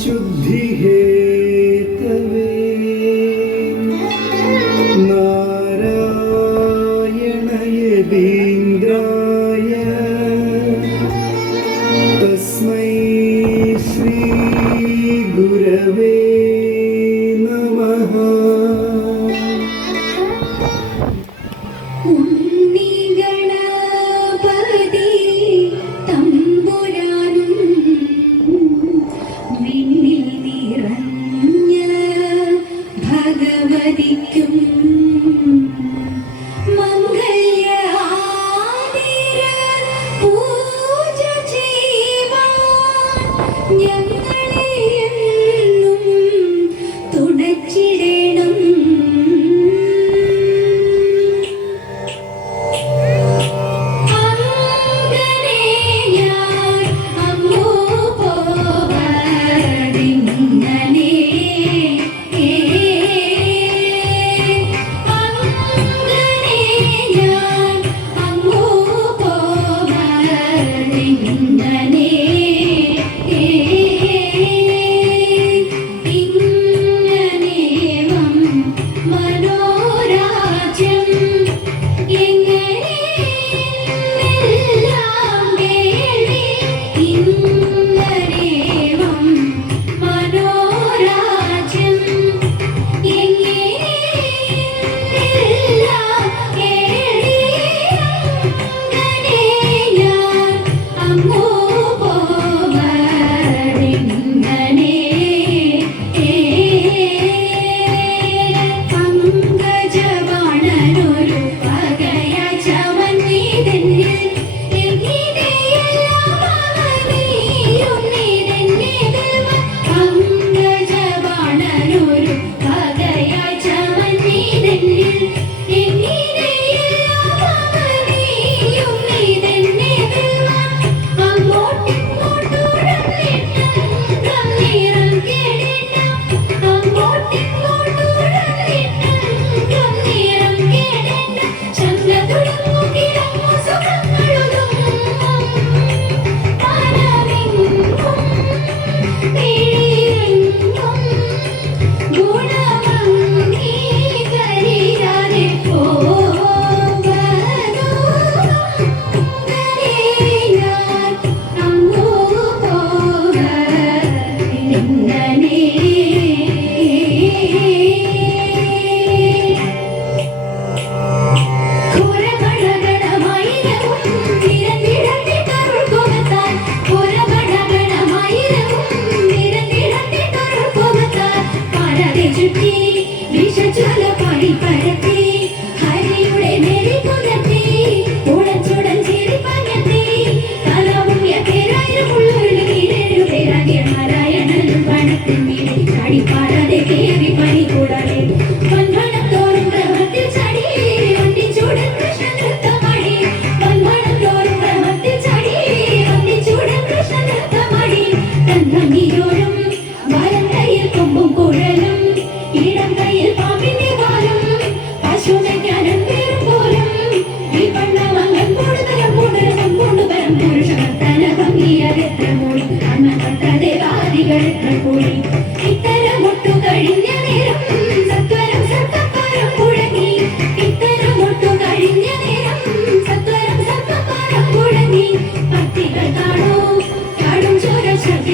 शुद्धि हेतवे नारायण यदीन्द्राय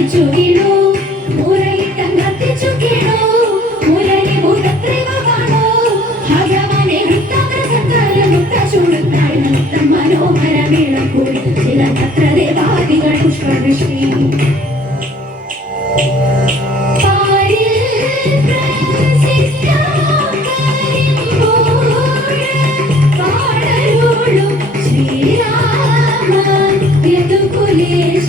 കത്തിച്ചു വീണു മുരളിത്തം കത്തിച്ചു വീണു മുരളി മുഖത്രിമമാണോ ഭഗവാനെ വൃത്താകൃതാല മുക്ത ചൂടുത്താഴ് നൃത്തം മനോഹര വിളക്കൂ ചില പത്രദേവാദികൾ പുഷ്പകൃഷി ശ്രീരാമ യദുകുലേശ